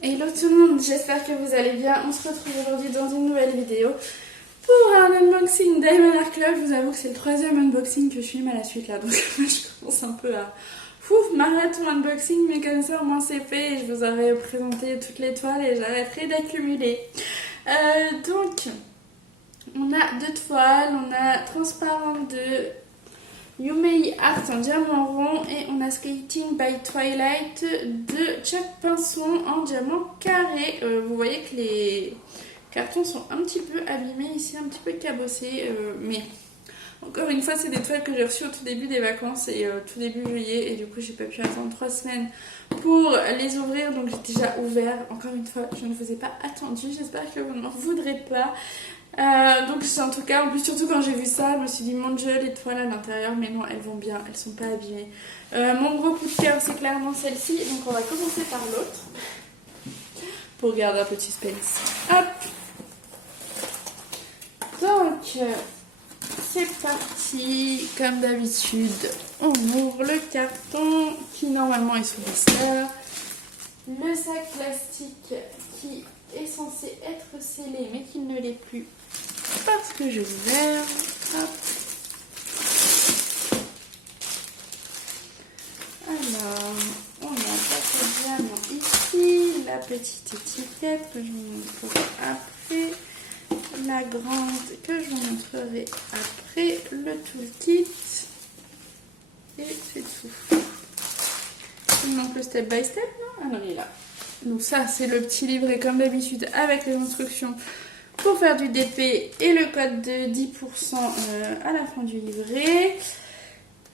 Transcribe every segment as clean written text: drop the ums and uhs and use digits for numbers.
Hello tout le monde, j'espère que vous allez bien. On se retrouve aujourd'hui dans une nouvelle vidéo pour un unboxing Diamond Art Club. Je vous avoue que c'est le troisième unboxing que je filme à la suite là, donc je commence un peu à marathon unboxing, mais comme ça au moins c'est fait et je vous aurai présenté toutes les toiles et j'arrêterai d'accumuler. Donc on a deux toiles, on a Transparent de Yumei Art en diamant rond et on a Skating by Twilight de Chuck Pinson en diamant carré. Vous voyez que les cartons sont un petit peu abîmés ici, un petit peu cabossés, mais encore une fois c'est des toiles que j'ai reçues au tout début des vacances et tout début juillet et du coup j'ai pas pu attendre 3 semaines pour les ouvrir, donc j'ai déjà ouvert. Encore une fois je ne vous ai pas attendu, j'espère que vous ne m'en voudrez pas. Donc en tout cas, en plus surtout quand j'ai vu ça, je me suis dit mon dieu, les toiles à l'intérieur, mais non, elles vont bien, elles sont pas abîmées. Mon gros coup de cœur c'est clairement celle-ci, donc on va commencer par l'autre pour garder un peu de suspense. Hop. Donc c'est parti, comme d'habitude, on ouvre le carton qui normalement est sous blister, le sac plastique qui est censé être scellé mais qui ne l'est plus parce que j'ai ouvert. Hop. Alors, on a un diamant ici, la petite étiquette que je vous montrerai après, la grande que je vous montrerai après, le toolkit et c'est tout. Il manque le step by step, non? Ah non, il est là. Donc ça, c'est le petit livret comme d'habitude avec les instructions pour faire du DP et le code de 10% à la fin du livret.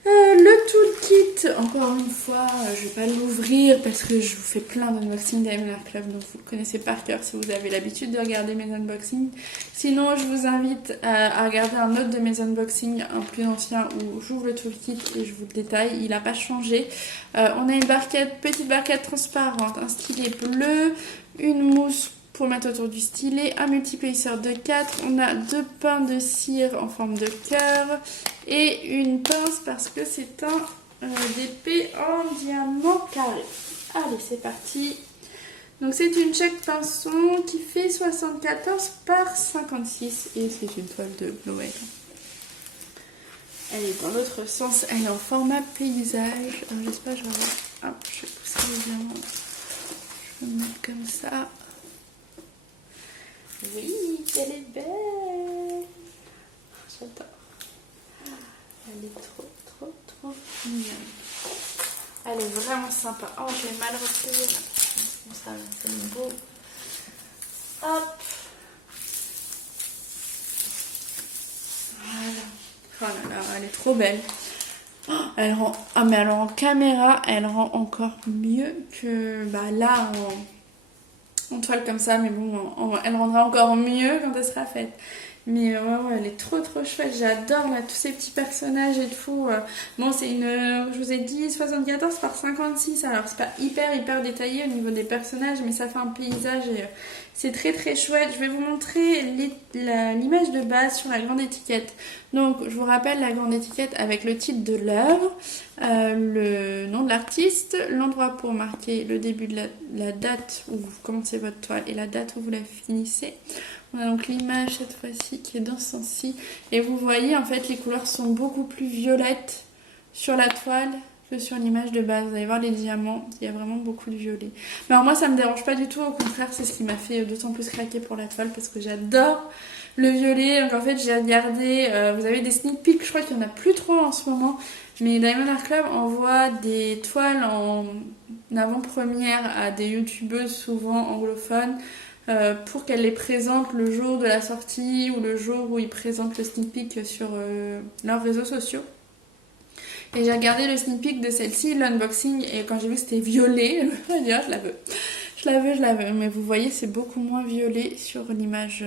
Le toolkit, encore une fois, je vais pas l'ouvrir parce que je vous fais plein d'unboxings Diamond Art Club, donc vous le connaissez par cœur si vous avez l'habitude de regarder mes unboxings. Sinon, je vous invite à regarder un autre de mes unboxings, un plus ancien, où j'ouvre le toolkit et je vous le détaille. Il n'a pas changé. On a une barquette, petite barquette transparente, un stylet bleu, une mousse pour mettre autour du stylet, un multiplisseur de 4, on a 2 pains de cire en forme de cœur et une pince parce que c'est un DP en diamant carré. Allez, c'est parti. Donc c'est une Chuck Pinson qui fait 74 par 56 et c'est une toile de Noël. Elle est dans l'autre sens, elle est en format paysage. J'espère que je vais avoir... Hop, je vais pousser les diamants. Je vais me mettre comme ça. Oui, elle est belle. J'adore. Elle est trop mignonne. Elle est vraiment sympa. Oh, j'ai mal repris. Comme ça, c'est beau. Hop. Voilà. Oh là là, elle est trop belle. Elle rend... Ah, mais alors en caméra, elle rend encore mieux que là en toile comme ça, mais bon, elle rendra encore mieux quand elle sera faite. Mais ouais, elle est trop chouette, j'adore là tous ces petits personnages et tout. Bon, c'est une, je vous ai dit 74 par 56, alors c'est pas hyper détaillé au niveau des personnages, mais ça fait un paysage et c'est très chouette. Je vais vous montrer l'image de base sur la grande étiquette. Donc je vous rappelle la grande étiquette avec le titre de l'œuvre, le nom de l'artiste, l'endroit pour marquer le début de la date où vous commencez votre toile et la date où vous la finissez. On a donc l'image cette fois-ci qui est dans ce sens-ci. Et vous voyez, en fait, les couleurs sont beaucoup plus violettes sur la toile que sur l'image de base. Vous allez voir les diamants, il y a vraiment beaucoup de violet. Mais alors moi, ça me dérange pas du tout. Au contraire, c'est ce qui m'a fait d'autant plus craquer pour la toile parce que j'adore le violet. Donc en fait, j'ai regardé, vous avez des sneak peeks, je crois qu'il n'y en a plus trop en ce moment. Mais Diamond Art Club envoie des toiles en avant-première à des youtubeuses souvent anglophones. Pour qu'elle les présente le jour de la sortie ou le jour où ils présentent le sneak peek sur leurs réseaux sociaux. Et j'ai regardé le sneak peek de celle-ci, l'unboxing, et quand j'ai vu que c'était violet, je me suis dit, je la veux. Mais vous voyez, c'est beaucoup moins violet sur l'image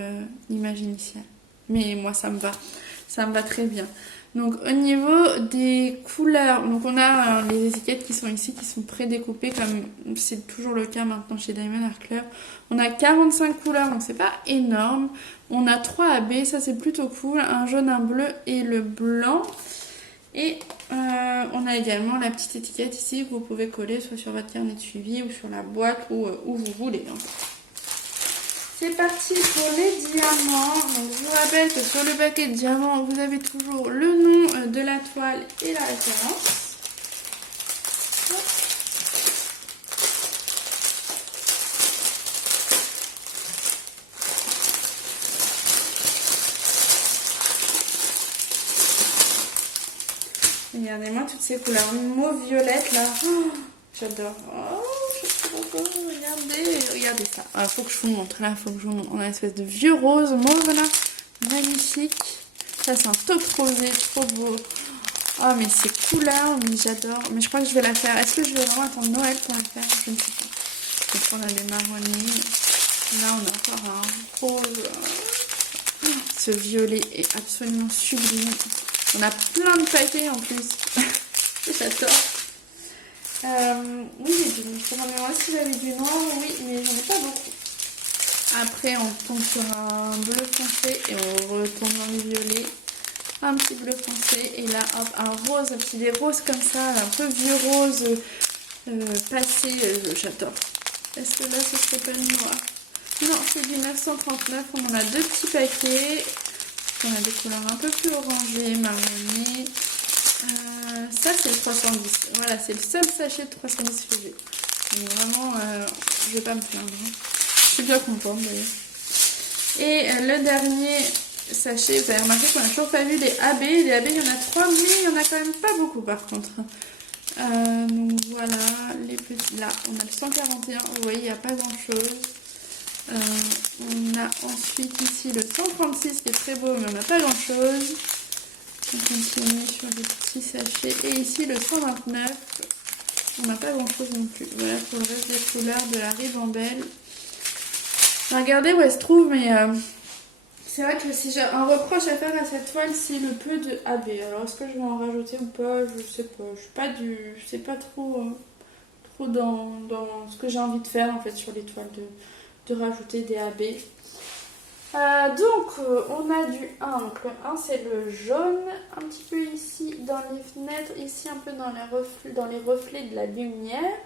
initiale. Mais moi, ça me va très bien. Donc au niveau des couleurs, donc on a les étiquettes qui sont ici, qui sont prédécoupées comme c'est toujours le cas maintenant chez Diamond Art Club. On a 45 couleurs, donc c'est pas énorme. On a 3 AB, ça c'est plutôt cool, un jaune, un bleu et le blanc. Et on a également la petite étiquette ici que vous pouvez coller soit sur votre carnet de suivi ou sur la boîte ou où vous voulez. Hein. C'est parti pour les diamants. Donc, je vous rappelle que sur le paquet de diamants, vous avez toujours le nom de la toile et la référence. Regardez-moi toutes ces couleurs mauve violette là. Oh, j'adore. Oh, je suis trop contente. Regardez ça. Il faut que je vous montre là. Faut que je vous montre. On a une espèce de vieux rose mauve là. Magnifique. Ça c'est un taupe rosé. Trop beau. Oh mais ces couleurs, mais j'adore. Mais je crois que je vais la faire. Est-ce que je vais vraiment attendre Noël pour la faire? Je ne sais pas. Donc on a des marronniers. Là on a encore un rose. Ce violet est absolument sublime. On a plein de paquets en plus. J'adore. Oui, j'ai du noir. Moi aussi j'avais du noir, oui, mais j'en ai pas beaucoup. Après, on tombe sur un bleu foncé et on retourne dans le violet. Un petit bleu foncé et là, hop, un rose, un petit des roses comme ça, un peu vieux rose passé. J'adore. Est-ce que là, ce serait pas le noir? Non, c'est du 939. On en a 2 petits paquets. On a des couleurs un peu plus orangées, marronnées. Ça, c'est le 310. Voilà, c'est le seul sachet de 310 FG. Donc vraiment, je vais pas me plaindre. Je suis bien contente d'ailleurs. Et le dernier sachet, vous avez remarqué qu'on n'a toujours pas vu les AB. Les AB, il y en a 3, mais il y en a quand même pas beaucoup par contre. Donc voilà, les petits. Là, on a le 141. Vous voyez, il n'y a pas grand chose. On a ensuite ici le 136 qui est très beau mais on n'a pas grand chose. On continue sur les petits sachets et ici le 129 on n'a pas grand chose non plus. Voilà pour le reste des couleurs de la ribambelle. Regardez où elle se trouve mais c'est vrai que si j'ai un reproche à faire à cette toile c'est le peu de AB. Alors est-ce que je vais en rajouter ou pas? Je sais pas. Je sais pas trop dans ce que j'ai envie de faire en fait sur les toiles de rajouter des AB. Donc on a du 1, donc le 1 c'est le jaune, un petit peu ici dans les fenêtres, ici un peu dans les reflets de la lumière,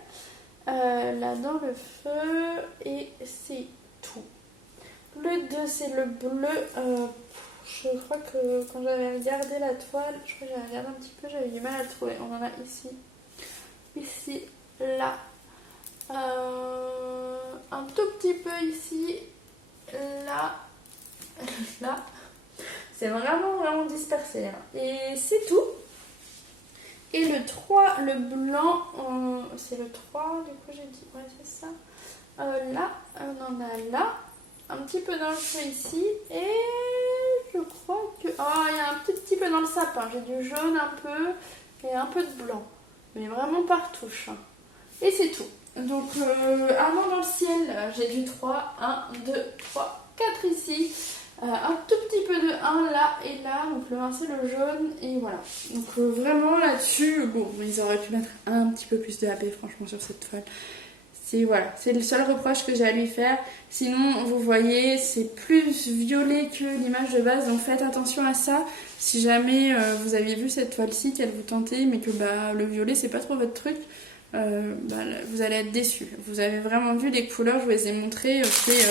là dans le feu, et c'est tout. Le 2 c'est le bleu, je crois que quand j'avais regardé la toile, je crois que j'avais regardé un petit peu, j'avais du mal à le trouver. On en a ici, là, un tout petit peu ici, là, là. C'est vraiment dispersé. Hein. Et c'est tout. Et le 3, le blanc, c'est le 3, du coup j'ai dit, ouais c'est ça. Là, on en a là, un petit peu dans le feu ici, et je crois que... Oh, il y a un petit peu dans le sapin, j'ai du jaune un peu, et un peu de blanc. Mais vraiment par touche. Hein. Et c'est tout. Donc, avant dans le ciel, j'ai du 3, 1, 2, 3, 4 ici. Un tout petit peu de 1 là et là, donc le 1 c'est le jaune et voilà. Donc vraiment là-dessus, bon, ils auraient pu mettre un petit peu plus de AP franchement sur cette toile. Voilà, c'est le seul reproche que j'ai à lui faire. Sinon, vous voyez, c'est plus violet que l'image de base, donc faites attention à ça. Si jamais vous aviez vu cette toile-ci, qu'elle vous tentait, mais que le violet c'est pas trop votre truc, vous allez être déçus. Vous avez vraiment vu les couleurs, je vous les ai montrées, c'est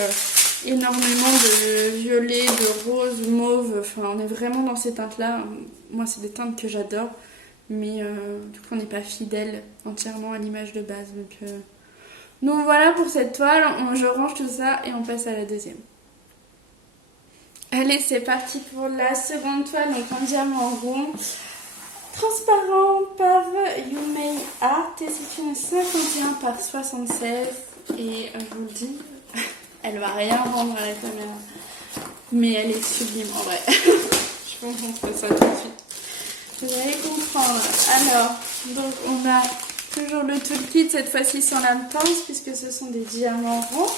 énormément de violet, de rose, mauve, enfin on est vraiment dans ces teintes là. Moi c'est des teintes que j'adore, mais du coup on n'est pas fidèle entièrement à l'image de base. Donc voilà pour cette toile, je range tout ça et on passe à la deuxième. Allez, c'est parti pour la seconde toile, donc en diamant rond. Transparent par Yumei Art et c'est une 51 par 76 et je vous le dis, elle va rien rendre à la caméra, mais elle est sublime en vrai. Je vous montre ça tout de suite. Vous allez comprendre. Alors, donc on a toujours le toolkit, cette fois-ci sans lame pince puisque ce sont des diamants ronds.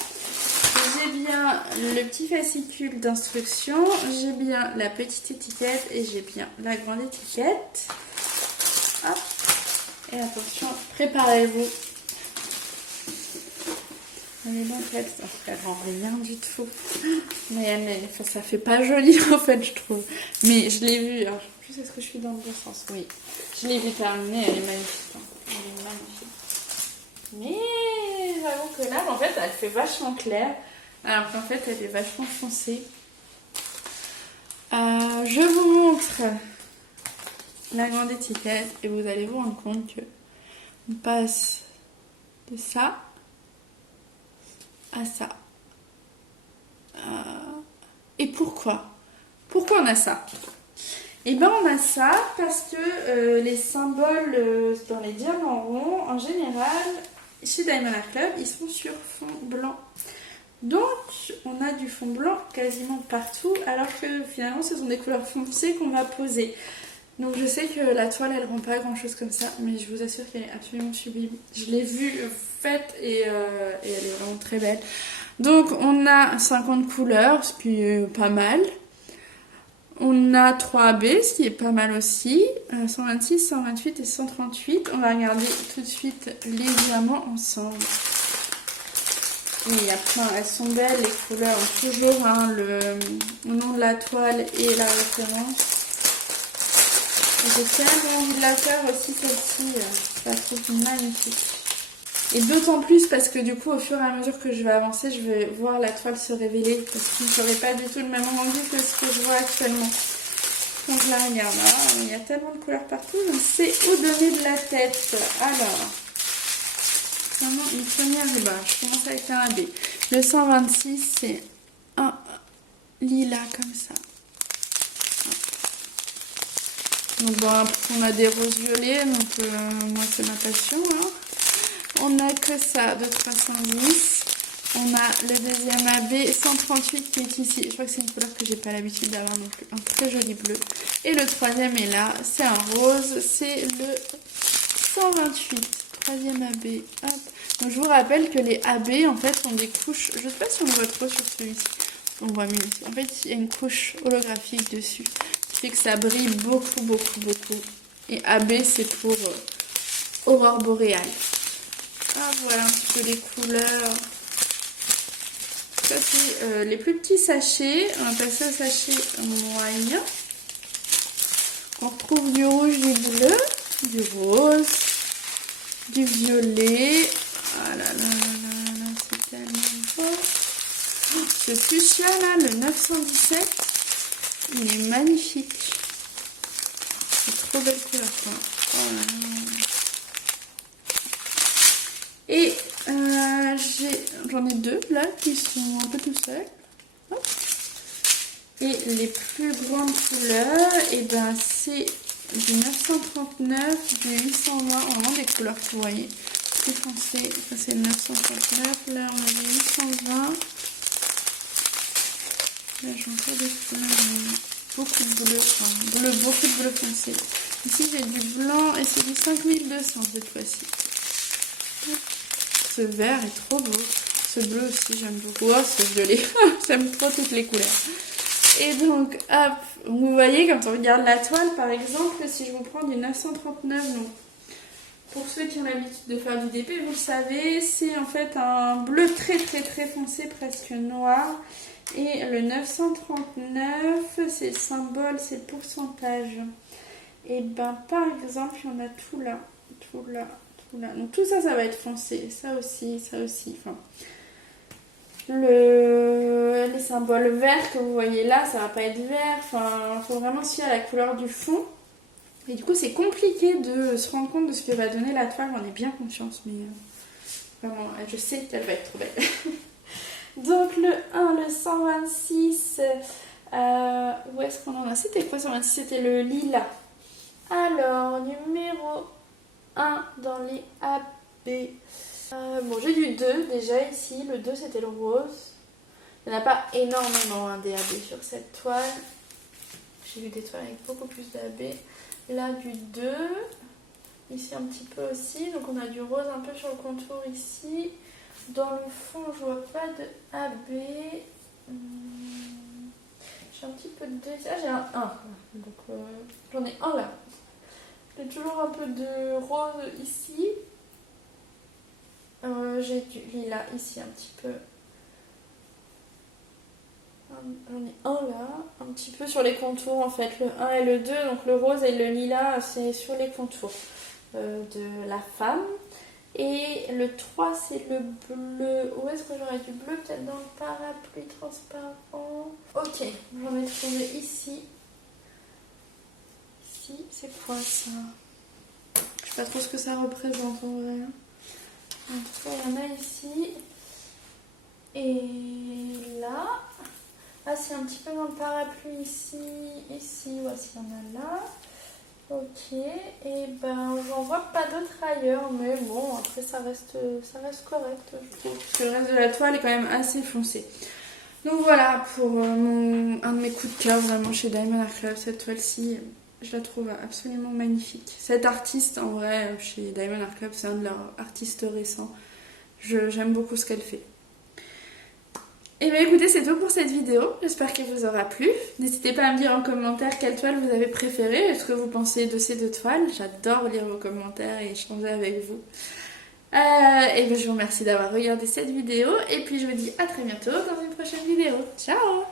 J'ai bien le petit fascicule d'instruction, j'ai bien la petite étiquette et j'ai bien la grande étiquette. Hop. Et attention, préparez-vous. Elle est donc elle rend rien du tout. Mais ça fait pas joli en fait, je trouve. Mais je l'ai vu, alors, plus, est-ce que je suis dans le bon sens? Oui. Je l'ai vu terminer, elle est magnifique. Hein. Elle est magnifique. Mais j'avoue que là, en fait, elle fait vachement claire. Alors qu'en fait, elle est vachement foncée. Je vous montre la grande étiquette et vous allez vous rendre compte que on passe de ça à ça. Et pourquoi? Pourquoi on a ça? Et ben on a ça parce que les symboles dans les diamants ronds, en général, chez Diamond Art Club, ils sont sur fond blanc. Donc on a du fond blanc quasiment partout, alors que finalement ce sont des couleurs foncées qu'on va poser. Donc je sais que la toile elle rend pas grand chose comme ça, mais je vous assure qu'elle est absolument sublime. Je l'ai vue faite et elle est vraiment très belle. Donc on a 50 couleurs, ce qui est pas mal. On a 3 AB, ce qui est pas mal aussi. 126, 128 et 138. On va regarder tout de suite les diamants ensemble. Oui, il y a plein, elles sont belles, les couleurs ont toujours hein, le nom de la toile et la référence. J'ai tellement envie de la faire aussi celle-ci, je la trouve magnifique. Et d'autant plus parce que du coup au fur et à mesure que je vais avancer, je vais voir la toile se révéler parce qu'il ne ferait pas du tout le même rendu que ce que je vois actuellement. Donc là regarde, là, il y a tellement de couleurs partout, donc c'est au donné de la tête. Alors, vraiment une première, je commence avec un AB. Le 126 c'est un lilas comme ça. Donc bon, on a des roses violets, donc moi c'est ma passion. Hein. On n'a que ça de 310. On a le deuxième AB 138 qui est ici. Je crois que c'est une couleur que j'ai pas l'habitude d'avoir non plus. Un très joli bleu. Et le troisième est là. C'est un rose. C'est le 128. Troisième AB. Hop. Donc je vous rappelle que les AB en fait ont des couches. Je sais pas si on voit trop sur celui-ci. On voit mieux ici. En fait, il y a une couche holographique dessus. Qui fait que ça brille beaucoup, beaucoup, beaucoup. Et AB c'est pour aurore boréale. Ah, voilà un petit peu les couleurs. Ça, c'est les plus petits sachets. On va passer au sachet moyen. On retrouve du rouge, du bleu, du rose, du violet. Ah là là là là là, c'est tellement beau. Ce fuchsia là, le 917, il est magnifique. C'est trop belle couleur, quoi. Oh là là. Et j'en ai deux là qui sont un peu tout seuls. Hop. Et les plus grandes couleurs, et ben c'est du 939, du 820, vraiment des couleurs que vous voyez. Plus foncé, ça c'est le 939, là on a du 820. Là j'ai encore des couleurs, beaucoup de bleu, enfin, bleu, beaucoup de bleu foncé. Ici j'ai du blanc et c'est du 5200 cette fois-ci. Ce vert est trop beau. Ce bleu aussi, j'aime beaucoup. Oh, ce violet. J'aime trop toutes les couleurs. Et donc, hop, vous voyez, quand on regarde la toile, par exemple, si je vous prends du 939, donc, pour ceux qui ont l'habitude de faire du DP, vous le savez, c'est en fait un bleu très, très, très foncé, presque noir. Et le 939, c'est le symbole, c'est le pourcentage. Et ben, par exemple, il y en a tout là, tout là. Donc tout ça, ça va être foncé. Ça aussi, ça aussi. Enfin, les symboles verts que vous voyez là, ça va pas être vert. Enfin, il faut vraiment se fier à la couleur du fond. Et du coup, c'est compliqué de se rendre compte de ce que va donner la toile. J'en ai bien conscience, mais vraiment, je sais qu'elle va être trop belle. Donc le 1, le 126, où est-ce qu'on en a? C'était quoi 126? C'était le lilas. Alors, numéro 1 dans les AB. Bon, j'ai du 2 déjà ici. Le 2 c'était le rose. Il n'y en a pas énormément hein, des AB sur cette toile. J'ai vu des toiles avec beaucoup plus d'AB. Là du 2. Ici un petit peu aussi. Donc on a du rose un peu sur le contour ici. Dans le fond je vois pas de AB. J'ai un petit peu de 2. Ah j'ai un 1. Donc j'en ai un là. J'ai toujours un peu de rose ici. J'ai du lilas ici un petit peu. J'en ai un là, un petit peu sur les contours en fait, le 1 et le 2, donc le rose et le lilas c'est sur les contours de la femme. Et le 3 c'est le bleu, où est-ce que j'aurais du bleu? Peut-être dans le parapluie transparent. Ok, j'en ai trouvé ici. Ici, c'est quoi ça? Je sais pas trop ce que ça représente en vrai. En tout cas, il y en a ici. Et là... Ah, c'est un petit peu dans le parapluie ici, voici, il y en a là. Ok, et ben j'en vois pas d'autres ailleurs, mais bon, après ça reste correct, je trouve. Parce que le reste de la toile est quand même assez foncé. Donc voilà pour un de mes coups de cœur vraiment chez Diamond Art Club, cette toile-ci. Je la trouve absolument magnifique. Cette artiste, en vrai, chez Diamond Art Club, c'est un de leurs artistes récents. J'aime beaucoup ce qu'elle fait. Et bien écoutez, c'est tout pour cette vidéo, j'espère qu'elle vous aura plu. N'hésitez pas à me dire en commentaire quelle toile vous avez préférée, et ce que vous pensez de ces deux toiles. J'adore lire vos commentaires et échanger avec vous. Et bien je vous remercie d'avoir regardé cette vidéo, et puis je vous dis à très bientôt dans une prochaine vidéo. Ciao!